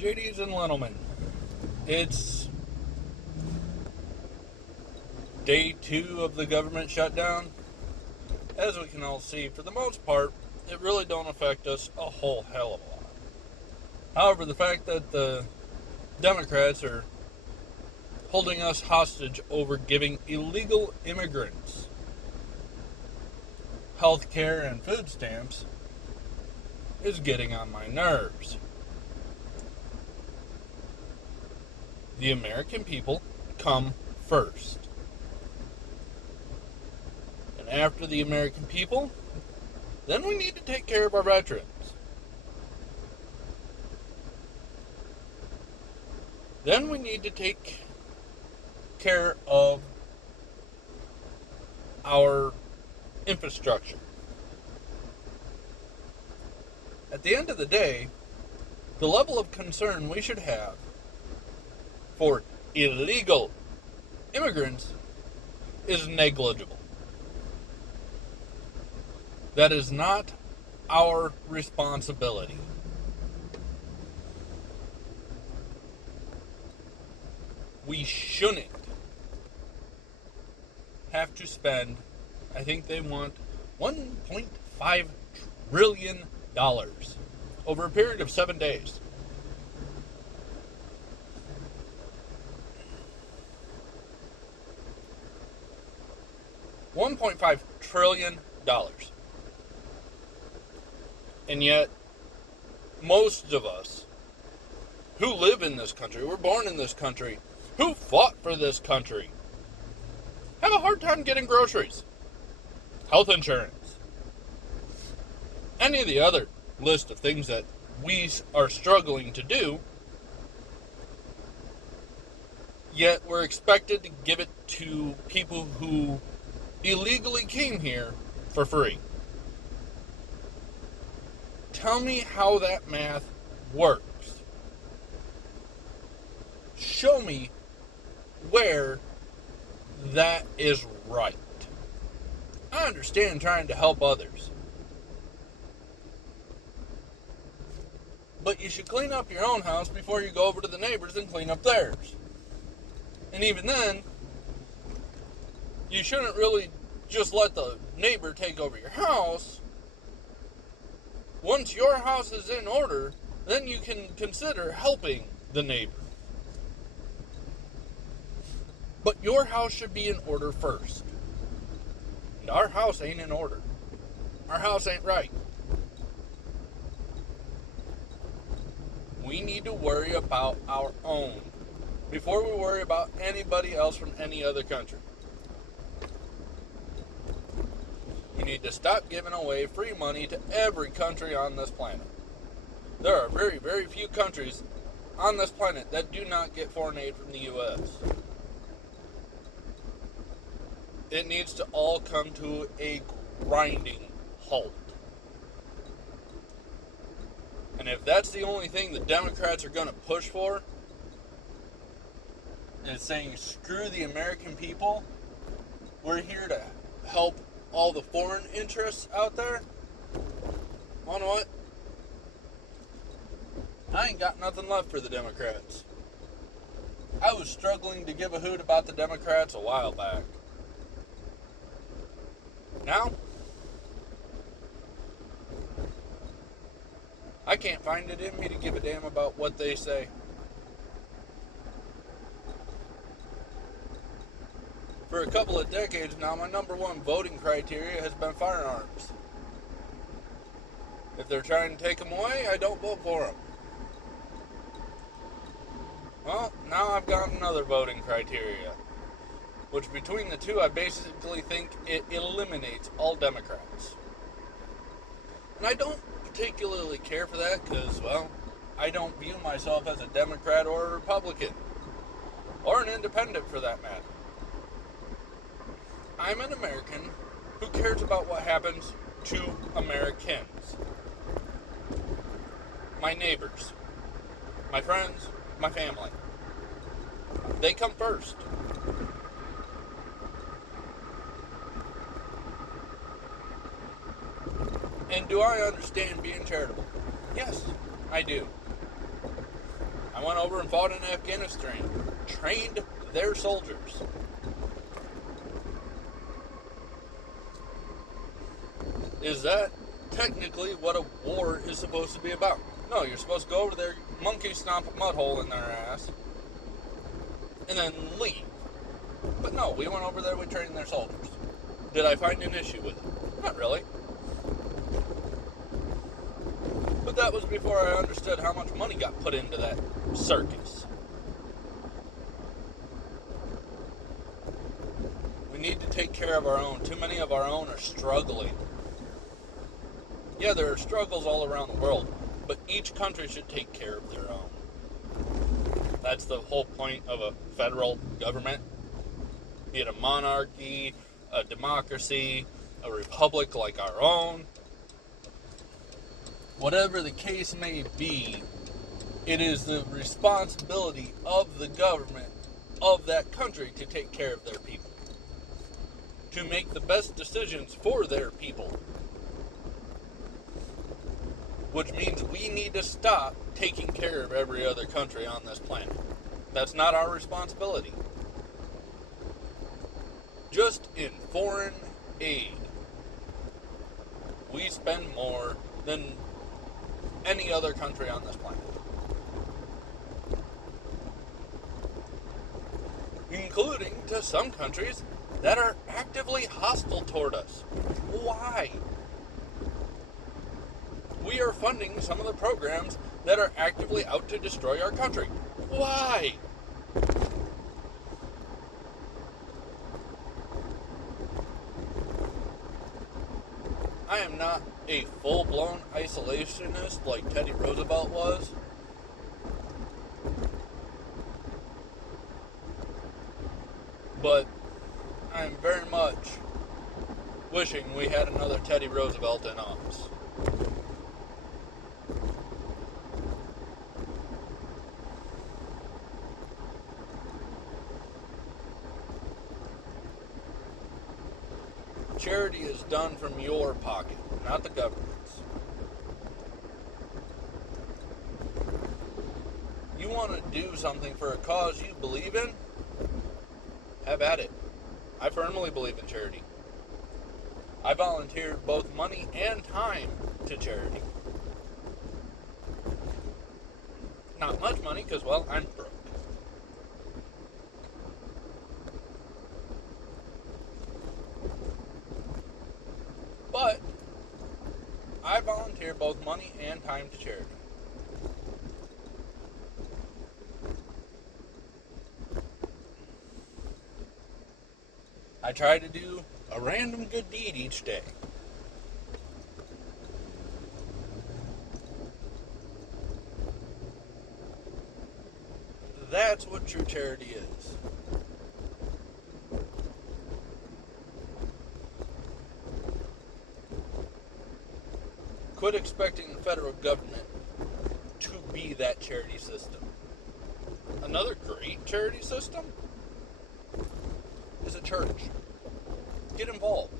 JD's and Littleman. It's day 2 of the government shutdown. As we can all see, for the most part, it really don't affect us a whole hell of a lot. However, the fact that the Democrats are holding us hostage over giving illegal immigrants health care and food stamps is getting on my nerves. The American people come first. And after the American people, then we need to take care of our veterans. Then we need to take care of our infrastructure. At the end of the day, the level of concern we should have for illegal immigrants is negligible. That is not our responsibility. We shouldn't have to spend, I think they want $1.5 trillion over a period of 7 days. $1.5 trillion. And yet, most of us who live in this country, were born in this country, who fought for this country, have a hard time getting groceries, health insurance, any of the other list of things that we are struggling to do, yet we're expected to give it to people who illegally came here for free. Tell me how that math works. Show me where that is right. I understand trying to help others, but you should clean up your own house before you go over to the neighbors and clean up theirs. And even then, you shouldn't really just let the neighbor take over your house. Once your house is in order, then you can consider helping the neighbor. But your house should be in order first. And our house ain't in order. Our house ain't right. We need to worry about our own before we worry about anybody else from any other country. We need to stop giving away free money to every country on this planet. There are very, very few countries on this planet that do not get foreign aid from the U.S. It needs to all come to a grinding halt. And if that's the only thing the Democrats are going to push for, is saying screw the American people, we're here to help all the foreign interests out there, you know what? I ain't got nothing left for the Democrats. I was struggling to give a hoot about the Democrats a while back. Now, I can't find it in me to give a damn about what they say. For a couple of decades now, my number one voting criteria has been firearms. If they're trying to take them away, I don't vote for them. Well, now I've got another voting criteria, which between the two, I basically think it eliminates all Democrats. And I don't particularly care for that because, well, I don't view myself as a Democrat or a Republican, or an independent for that matter. I'm an American who cares about what happens to Americans. My neighbors, my friends, my family. They come first. And do I understand being charitable? Yes, I do. over and fought in Afghanistan, trained their soldiers. Is that technically what a war is supposed to be about? No, you're supposed to go over there, monkey stomp a mud hole in their ass, and then leave. But no, we went over there, we trained their soldiers. Did I find an issue with it? Not really. But that was before I understood how much money got put into that circus. We need to take care of our own. Too many of our own are struggling. Yeah, there are struggles all around the world, but each country should take care of their own. That's the whole point of a federal government. Be it a monarchy, a democracy, a republic like our own. Whatever the case may be, it is the responsibility of the government of that country to take care of their people. To make the best decisions for their people. Which means we need to stop taking care of every other country on this planet. That's not our responsibility. Just in foreign aid, we spend more than any other country on this planet. Including to some countries that are actively hostile toward us. Why? We are funding some of the programs that are actively out to destroy our country. Why? I am not a full-blown isolationist like Teddy Roosevelt was. But I am very much wishing we had another Teddy Roosevelt in office. Charity is done from your pocket, not the government's. You want to do something for a cause you believe in? Have at it. I firmly believe in charity. I volunteered both money and time to charity. Not much money, because, well, I'm broke. But I volunteer both money and time to charity. I try to do a random good deed each day. That's what true charity is. Quit expecting the federal government to be that charity system. Another great charity system is a church. Get involved.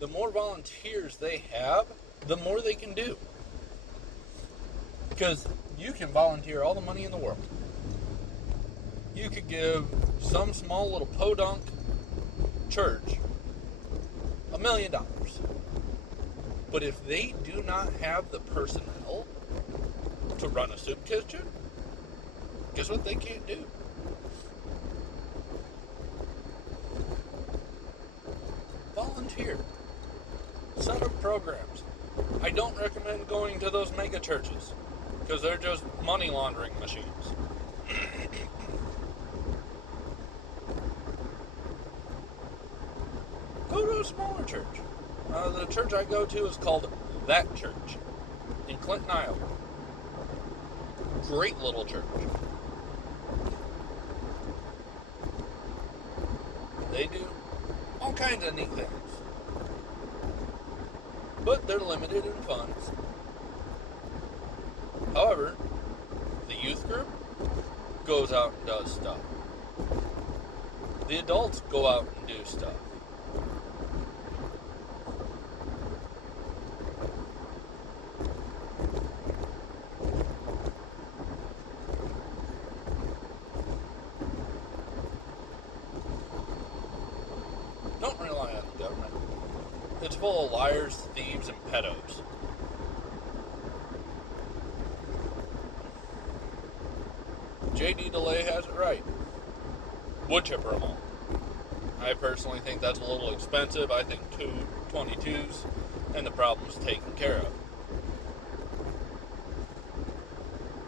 The more volunteers they have, the more they can do. Because you can volunteer all the money in the world. You could give some small little podunk church $1 million. But if they do not have the personnel to run a soup kitchen, guess what they can't do? Volunteer. Set up programs. I don't recommend going to those mega churches because they're just money laundering machines. Go to a smaller church. The church I go to is called That Church in Clinton, Iowa. Great little church. They do all kinds of neat things. But they're limited in funds. However, the youth group goes out and does stuff. The adults go out and do stuff. full of liars, thieves, and pedos. JD DeLay has it right. Wood chipper them all. I personally think that's a little expensive. I think 222s and the problem's taken care of.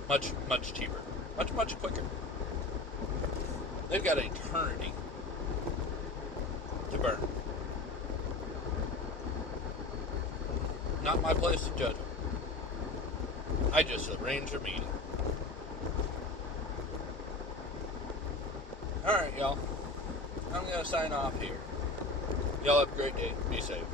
Much, much cheaper. Much, much quicker. They've got eternity to burn. Not my place to judge them. I just arrange their meeting. Alright, y'all. I'm going to sign off here. Y'all have a great day. Be safe.